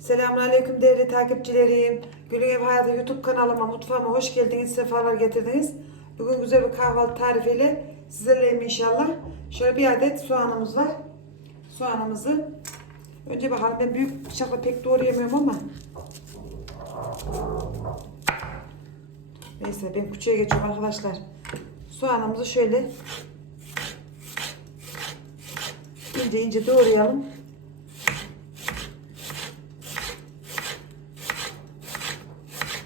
Selamünaleyküm değerli takipçilerim. Gülün Ev Hayatı YouTube kanalıma, mutfağıma hoş geldiniz, sefalar getirdiniz. Bugün güzel bir kahvaltı tarifiyle sizlerleyim inşallah. Şöyle bir adet soğanımız var. Soğanımızı önce bakalım ben büyük bıçakla pek doğrayamıyorum ama Neyse ben küçüğe geçiyorum arkadaşlar. Soğanımızı şöyle ince ince doğrayalım.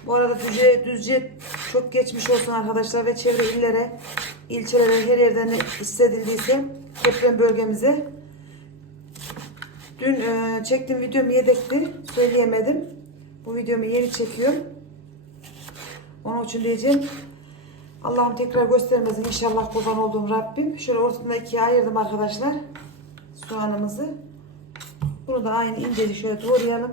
Bu arada Düzce, Düzce çok geçmiş olsun arkadaşlar ve çevre illere, ilçelere her yerden hissedildiyse deprem bölgemize. Dün e, çektiğim videom yedekti. Söyleyemedim. Bu videomu yeni çekiyorum. Onun için diyeceğim. Allah'ım tekrar göstermesin inşallah kurban olduğum Rabbim. Şöyle ortasına ikiye ayırdım arkadaşlar. Soğanımızı. Bunu da aynı incecik şöyle doğrayalım.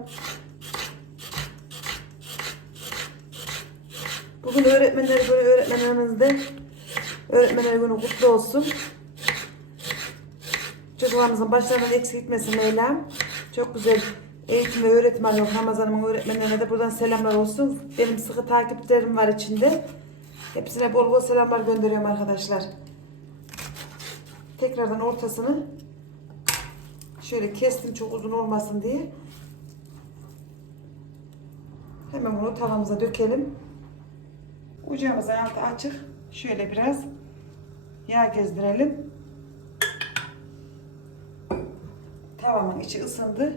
Bugün öğretmenler günü öğretmenlerimizde öğretmenler günü kutlu olsun. Çocuklarımızın başlarından eksik gitmesin Leyla'm. Çok güzel eğitim ve öğretim alıyor Ramazan'ımın öğretmenlerine de buradan selamlar olsun. Benim sıkı takipçilerim var içinde. Hepsine bol bol selamlar gönderiyorum arkadaşlar. Tekrardan ortasını şöyle kestim çok uzun olmasın diye. Hemen bunu tavamıza dökelim. Ocağımızın altı açık. Şöyle biraz yağ gezdirelim. Tavamın içi ısındı.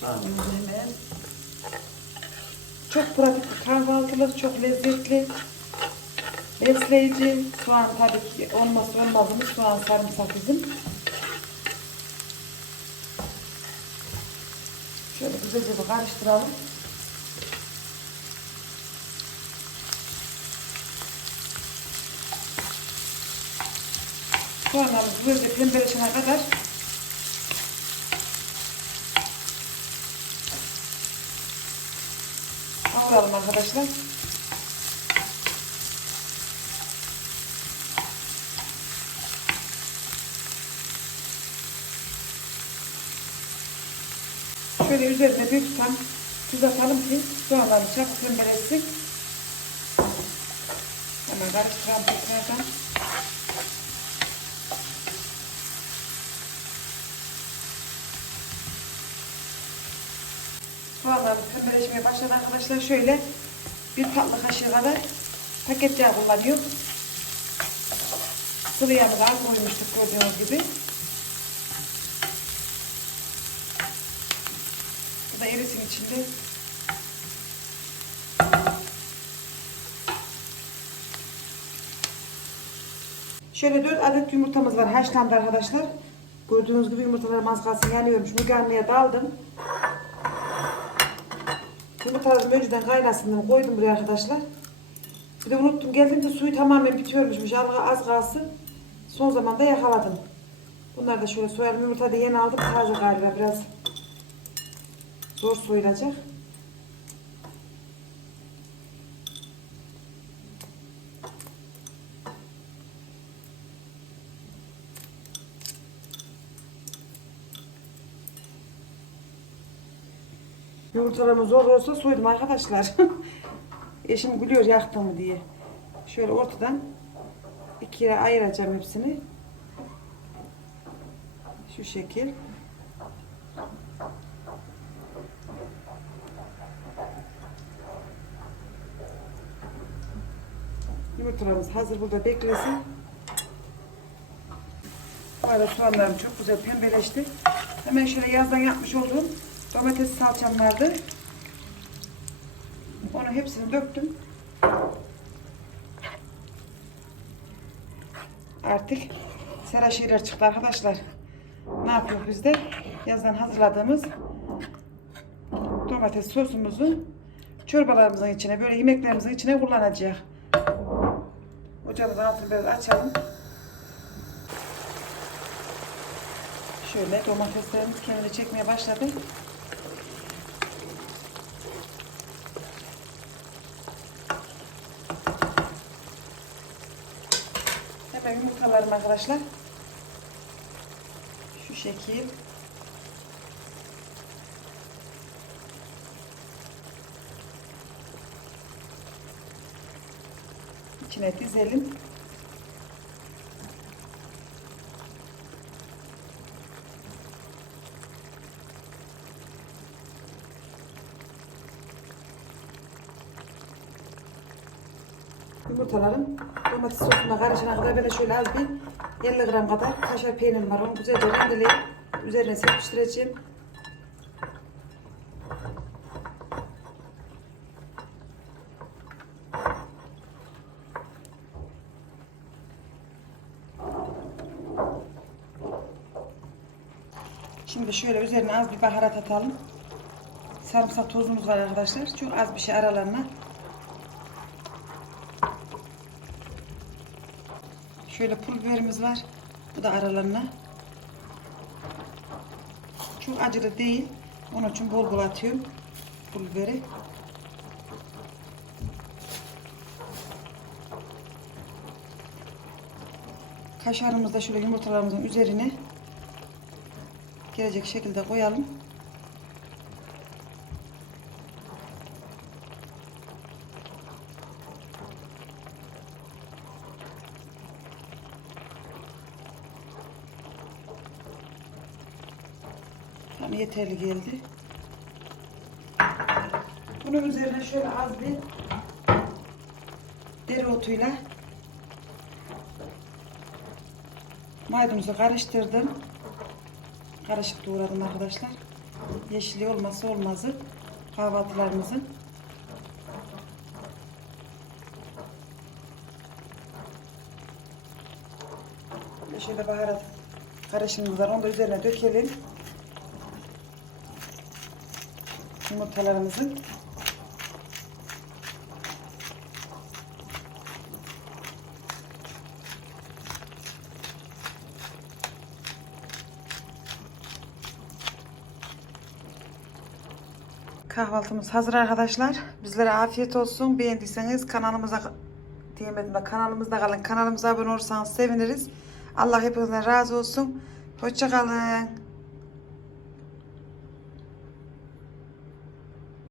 Soğanımızı hemen. Çok pratik bir kahvaltılık, çok lezzetli. Besleyici. Soğan tabii ki olmazsa olmazımız soğan sarımsak bizim. Şöyle güzelce bir karıştıralım. Soğanlarımız böyle pembeleşene kadar kavuralım arkadaşlar. Şöyle üzerine bir tutam tuz atalım ki soğanları çabuk pembeleşsin. Hemen karıştıralım tekrardan. Soğanlarımız pembeleşmeye başladı arkadaşlar. Şöyle bir tatlı kaşığı kadar paket yağ kullanıyor. Sıvı yağını da az koymuştuk gördüğünüz gibi. Bu da erisin içinde. Şöyle 4 adet yumurtamız var. Haşlandı arkadaşlar. Gördüğünüz gibi yumurtalarım az kalsın yanıyormuş. Müge anneye daldım. Yumurtalarım önceden kaynasın koydum buraya arkadaşlar. Bir de unuttum geldim de suyu tamamen bitiyormuşmuş. Az kalsın. Son zamanda yakaladım. Bunları da şöyle soyalım. Yumurta da yeni aldım. Taze galiba biraz zor soyulacak. Yumurtalarımı zor olsa soydum arkadaşlar. Eşim gülüyor yaktın mı diye. Şöyle ortadan ikiye ayıracağım hepsini. Şu şekil. Yumurtalarımız hazır burada beklesin. Bu arada soğanlarım çok güzel pembeleşti. Hemen şöyle yazdan yapmış olduğum domates salçam vardı. Onu hepsini döktüm. Artık sera şeyler çıktı arkadaşlar. Ne yapıyor bizde? Yazdan hazırladığımız domates sosumuzu çorbalarımızın içine, böyle yemeklerimizin içine kullanacağız. Ocağımızın altını biraz açalım. Şöyle domateslerimiz kendini çekmeye başladı. kabarım arkadaşlar. Şu şekil. İçine dizelim. Yumurtalarım domates sosuna karışana kadar böyle şöyle az bir 50 gram kadar kaşar peynirim var. Onu güzelce rendeleyip üzerine serpiştireceğim. Şimdi şöyle üzerine az bir baharat atalım. Sarımsak tozumuz var arkadaşlar. Çok az bir şey aralarına. Şöyle pul biberimiz var. Bu da aralarına. Çok acılı değil. Onun için bol bol atıyorum pul biberi. Kaşarımızı da şöyle yumurtalarımızın üzerine gelecek şekilde koyalım. Tam yeterli geldi. Bunun üzerine şöyle az bir dereotuyla maydanozu karıştırdım. Karışık doğradım arkadaşlar. Yeşili olmazsa olmazı kahvaltılarımızın. Şöyle baharat karışımımız var. Onu da üzerine dökelim. Yumurtalarımızın. Kahvaltımız hazır arkadaşlar. Bizlere afiyet olsun. Beğendiyseniz kanalımıza diyemedim de kanalımızda kalın. Kanalımıza abone olursanız seviniriz. Allah hepinizden razı olsun. Hoşça kalın.